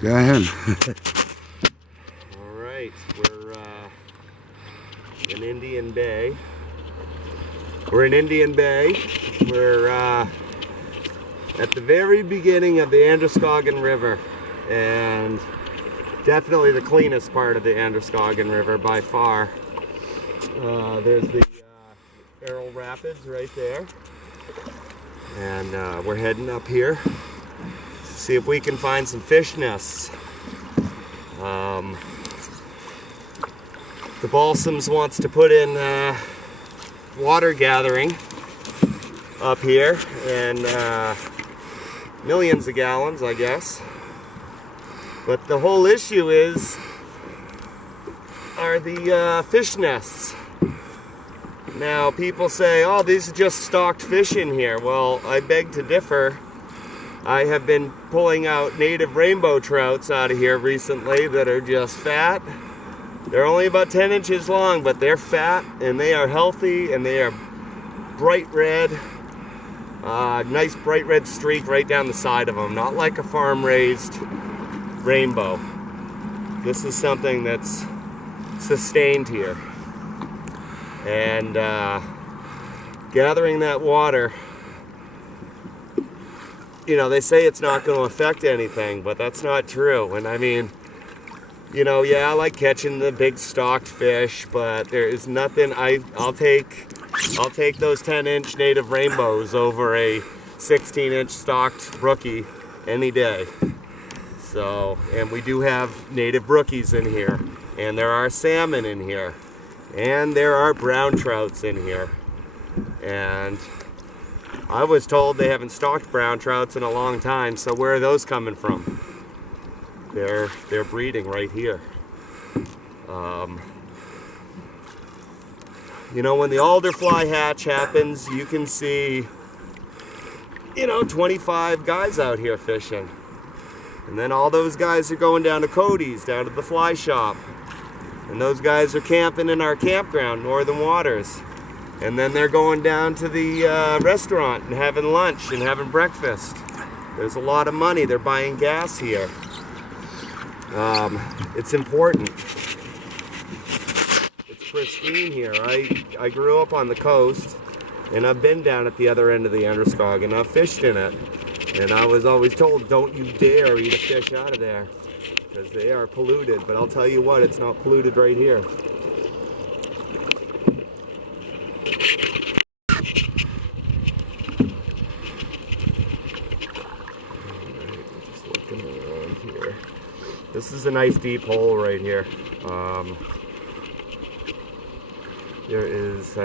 Go ahead. All right, we're in Indian Bay. We're in Indian Bay. We're at the very beginning of the Androscoggin River, and definitely the cleanest part of the Androscoggin River by far. There's the Errol Rapids right there, and we're heading up here to see if we can find some fish nests. The Balsams wants to put in water gathering up here, and millions of gallons, I guess. But the whole issue are the fish nests. Now people say, oh, these are just stocked fish in here. Well, I beg to differ. I have been pulling out native rainbow trouts out of here recently that are just fat. They're only about 10 inches long, but they're fat and they are healthy and they are bright red. Nice bright red streak right down the side of them, not like a farm-raised rainbow. This is something that's sustained here. And gathering that water, you know, they say it's not going to affect anything, but that's not true. And I mean, you know, yeah, I like catching the big stocked fish, but there is nothing. I'll take those 10-inch native rainbows over a 16-inch stocked brookie any day. So, and we do have native brookies in here, and there are salmon in here, and there are brown trouts in here. And I was told they haven't stocked brown trouts in a long time, so where are those coming from? They're breeding right here. You know, when the alder fly hatch happens, you can see, you know, 25 guys out here fishing. And then all those guys are going down to Cody's, down to the fly shop. And those guys are camping in our campground, Northern Waters. And then they're going down to the restaurant and having lunch and having breakfast. There's a lot of money. They're buying gas here. It's important. It's pristine here. I grew up on the coast, and I've been down at the other end of the Androscoggin. I've fished in it. And I was always told, don't you dare eat a fish out of there, because they are polluted. But I'll tell you what, it's not polluted right here. This is a nice deep hole right here. There is,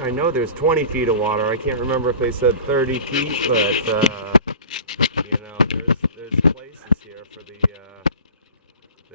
I know there's 20 feet of water. I can't remember if they said 30 feet, but you know, there's places here for the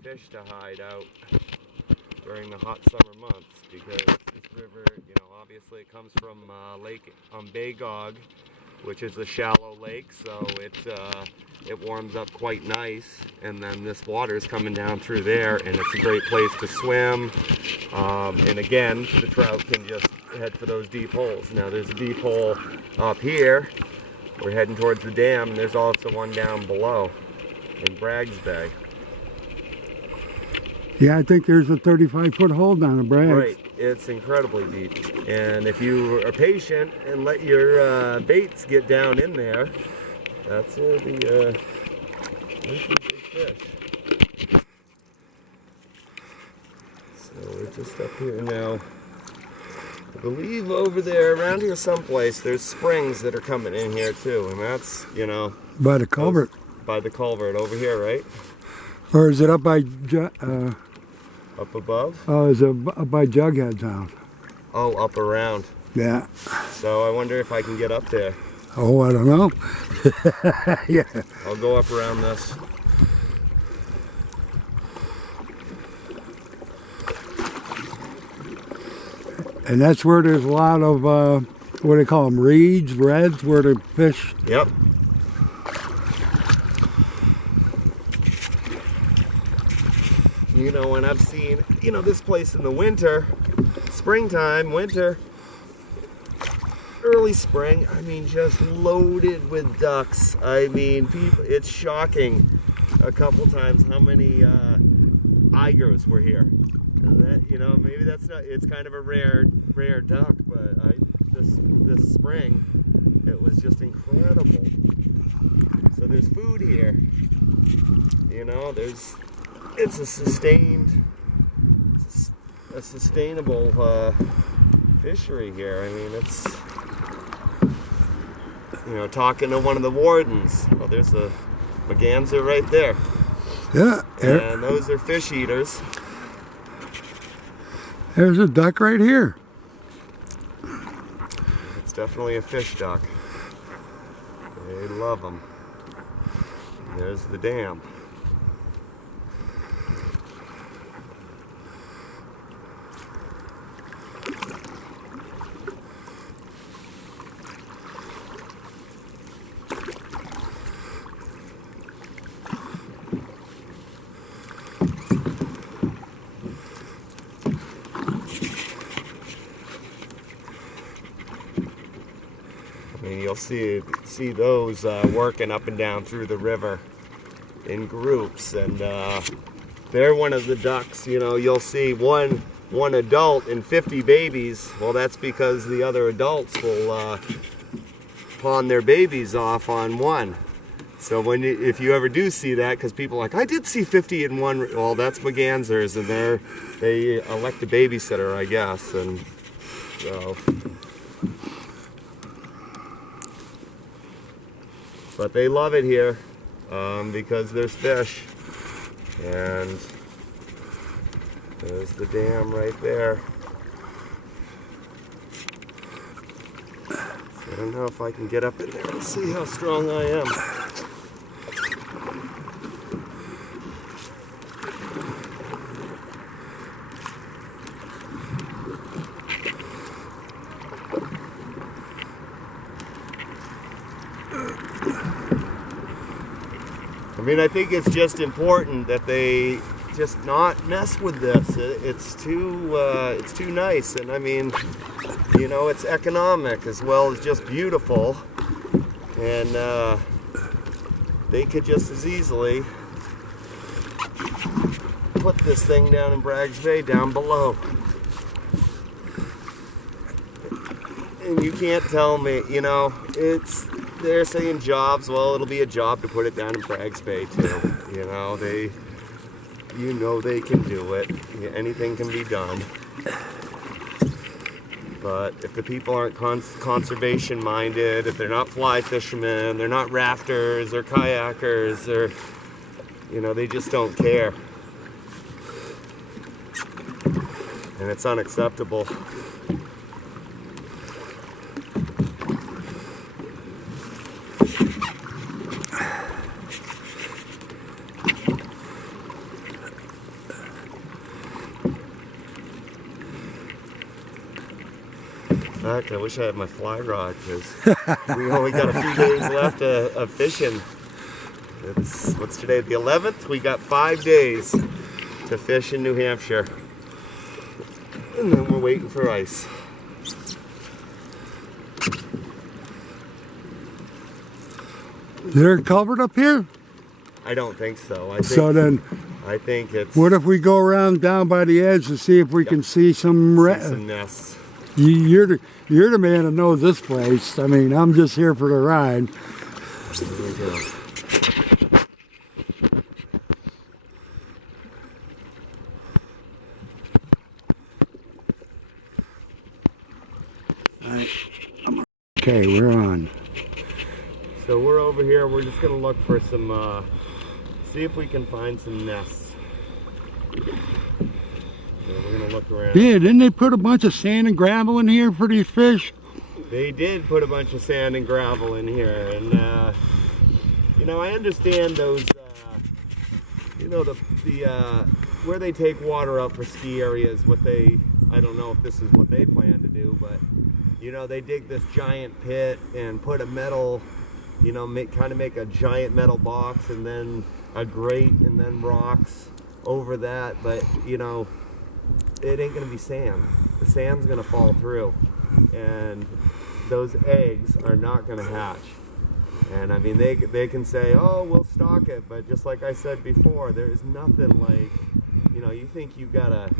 fish to hide out during the hot summer months, because this river, you know, obviously it comes from Lake Umbagog, which is a shallow lake, so it warms up quite nice, and then this water is coming down through there, and it's a great place to swim. And again, the trout can just head for those deep holes. Now there's a deep hole up here. We're heading towards the dam, and there's also one down below in Bragg's Bay. Yeah, I think there's a 35-foot hole down in Bragg's. Right, it's incredibly deep. And if you are patient and let your baits get down in there, that's where the big fish. So we're just up here now. I believe over there, around here someplace, there's springs that are coming in here too, and that's, you know, by the culvert. By the culvert over here, right? Or is it up by up above? Oh, is it up by Jughead's house? Oh, up around. Yeah. So I wonder if I can get up there. Oh, I don't know. Yeah. I'll go up around this. And that's where there's a lot of, what do they call them, reeds, reds, where the fish... Yep. You know, and I've seen, you know, this place in the winter, springtime, winter, early spring. I mean, just loaded with ducks. I mean, people, it's shocking a couple times how many eigers were here. And that, you know, maybe that's not, it's kind of a rare duck, but this spring, it was just incredible. So there's food here. You know, it's a sustainable fishery here. I mean, it's, you know, talking to one of the wardens. Well, there's a merganser right there. Yeah. And those are fish eaters. There's a duck right here. It's definitely a fish duck. They love them. There's the dam. I mean, you'll see those working up and down through the river in groups, and they're one of the ducks. You know, you'll see one adult and 50 babies. Well, that's because the other adults will pawn their babies off on one. So if you ever do see that, because people are like, I did see 50 in one. Well, that's mergansers, and they elect a babysitter, I guess, and so. But they love it here because there's fish, and there's the dam right there. So I don't know if I can get up in there and see how strong I am. I mean, I think it's just important that they just not mess with this. It's too nice, and I mean, you know, it's economic as well as just beautiful, and they could just as easily put this thing down in Braggs Bay down below. And you can't tell me, you know, they're saying jobs. Well, it'll be a job to put it down in Braggs Bay too. You know, they can do it. Anything can be done. But if the people aren't conservation minded, if they're not fly fishermen, they're not rafters or kayakers, or, you know, they just don't care. And it's unacceptable. In fact, I wish I had my fly rod, because we only got a few days left of fishing. What's today, the 11th? We got 5 days to fish in New Hampshire. And then we're waiting for ice. Is there a culvert up here? I don't think so. I think it's... What if we go around down by the edge to see if we can see some nests? You're the man that knows this place. I mean, I'm just here for the ride. There we go. Okay, we're on. So we're over here. We're just gonna look for some, see if we can find some nests. So we're gonna look around. Yeah, didn't they put a bunch of sand and gravel in here for these fish? They did put a bunch of sand and gravel in here, and you know, I understand those. You know, the where they take water out for ski areas. I don't know if this is what they plan to do, but you know, they dig this giant pit and put a metal, you know, kind of make a giant metal box, and then a grate, and then rocks over that. But you know, it ain't gonna be sand. The sand's gonna fall through, and those eggs are not going to hatch. And I mean, they can say, oh, we'll stock it, but just like I said before, there is nothing like, you know, you think you've got a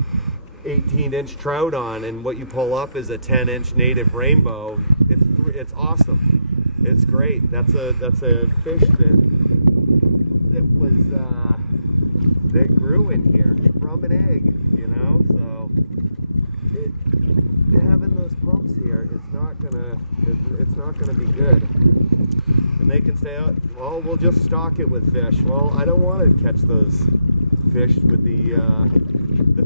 18-inch trout on, and what you pull up is a 10-inch native rainbow. It's awesome. It's great. That's a fish that grew in here from an egg, you know. So having those pumps here, it's not gonna be good. And they can say, oh, well, we'll just stock it with fish. Well, I don't want to catch those fish with the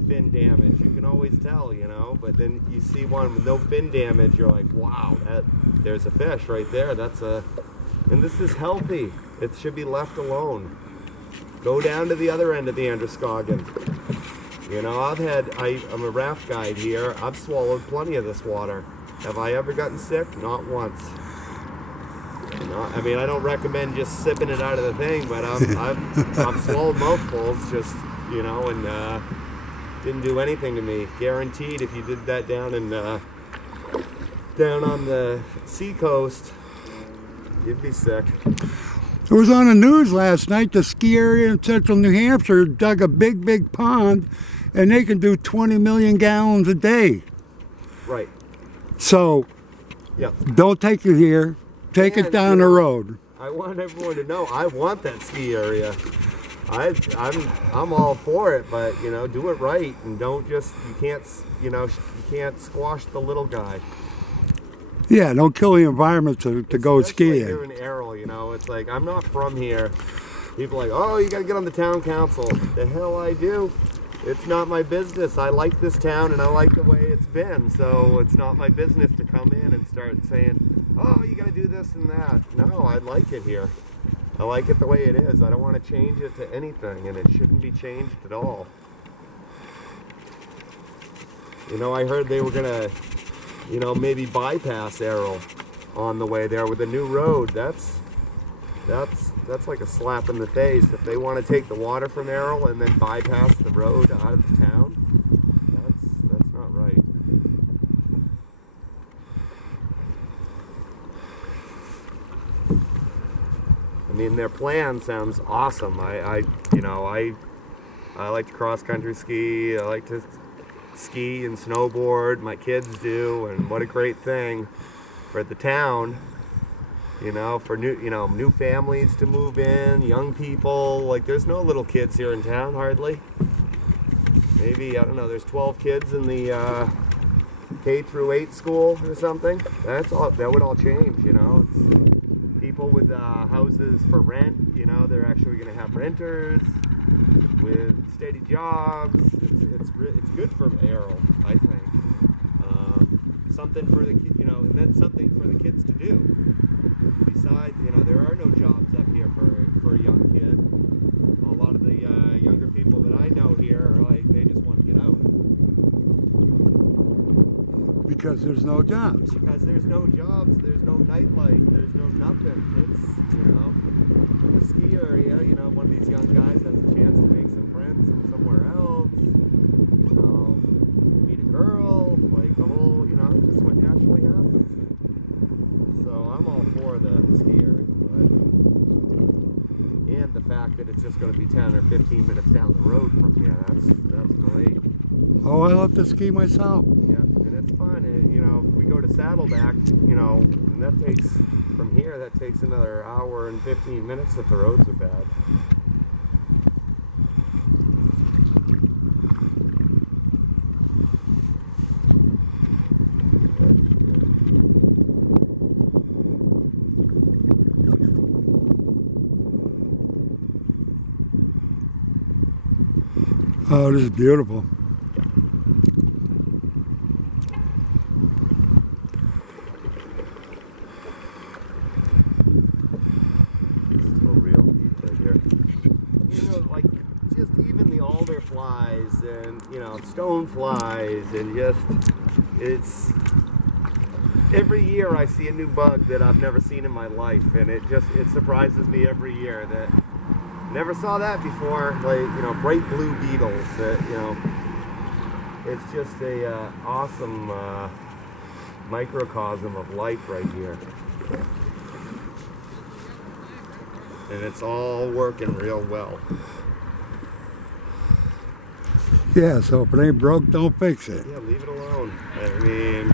fin damage. You can always tell, you know, but then you see one with no fin damage, you're like, wow, there's a fish right there. And this is healthy. It should be left alone. Go down to the other end of the Androscoggin. You know, I'm a raft guide here. I've swallowed plenty of this water. Have I ever gotten sick? Not once. I mean, I don't recommend just sipping it out of the thing, but I've swallowed mouthfuls, just, you know, and didn't do anything to me. Guaranteed, if you did that down on the seacoast, you'd be sick. It was on the news last night. The ski area in central New Hampshire dug a big pond, and they can do 20 million gallons a day. Right. So, yep. Don't take it here. Take it down the road. I want everyone to know I want that ski area. I'm all for it, but you know, do it right and don't just you can't squash the little guy. Yeah, don't kill the environment to go skiing. Here in Errol, you know, it's like I'm not from here. People are like, oh, you got to get on the town council. The hell I do. It's not my business. I like this town and I like the way it's been, so it's not my business to come in and start saying, oh, you got to do this and that. No, I like it here. I like it the way it is. I don't want to change it to anything, and it shouldn't be changed at all. You know, I heard they were going to, you know, maybe bypass Errol on the way there with a new road. That's like a slap in the face. If they want to take the water from Errol and then bypass the road out of the town, that's not right. I mean, their plan sounds awesome. I like to cross-country ski. I like to ski and snowboard. My kids do, and what a great thing for the town. You know, for new families to move in, young people. Like, there's no little kids here in town, hardly. Maybe, I don't know, there's 12 kids in the K through 8 school or something. That would all change, you know. It's people with houses for rent, you know, they're actually going to have renters with steady jobs. It's good for Errol, I think. Something for the you know, and then something for the kids to do. Besides, you know, there are no jobs up here for a young kid. A lot of the younger people that I know here are like, they just want to get out. Because there's no jobs. Because there's no jobs, there's no nightlife, there's no nothing. It's, you know, the ski area, you know, one of these young guys has a chance to make some friends from somewhere else. You know, meet a girl, like the whole, you know, just what naturally happens. So I'm all for the ski area, and the fact that it's just going to be 10 or 15 minutes down the road from here, that's great. Oh, I love to ski myself. Yeah, and it's fun. And, you know, we go to Saddleback, you know, and that takes, from here, that takes another hour and 15 minutes if the roads are bad. Oh, this is beautiful. Still real deep right here. You know, like, just even the alder flies and, you know, stone flies and just, it's, every year I see a new bug that I've never seen in my life, and it surprises me every year that never saw that before. Like, you know, bright blue beetles that, you know, it's just a awesome microcosm of life right here. And it's all working real well. Yeah, so if it ain't broke, don't fix it. Yeah, leave it alone. I mean,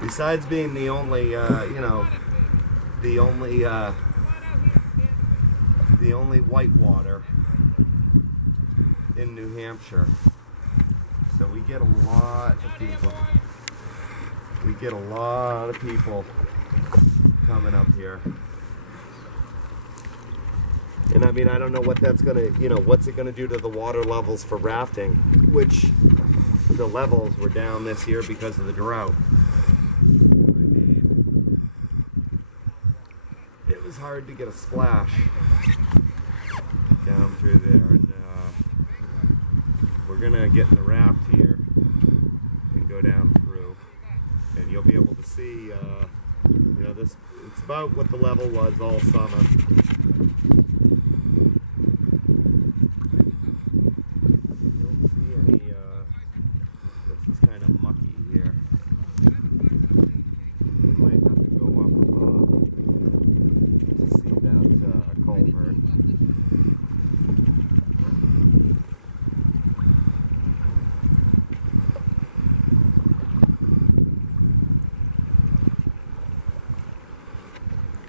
besides being the only, the only whitewater in New Hampshire. So we get a lot of people. We get a lot of people coming up here. And I mean, I don't know what that's gonna, what's it gonna do to the water levels for rafting, which the levels were down this year because of the drought. I mean, it was hard to get a splash down through there, and we're gonna get in the raft here and go down through, and you'll be able to see, this, it's about what the level was all summer.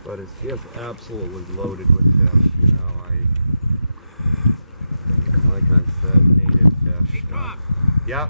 But it's just absolutely loaded with fish, like I said, native fish. Yep.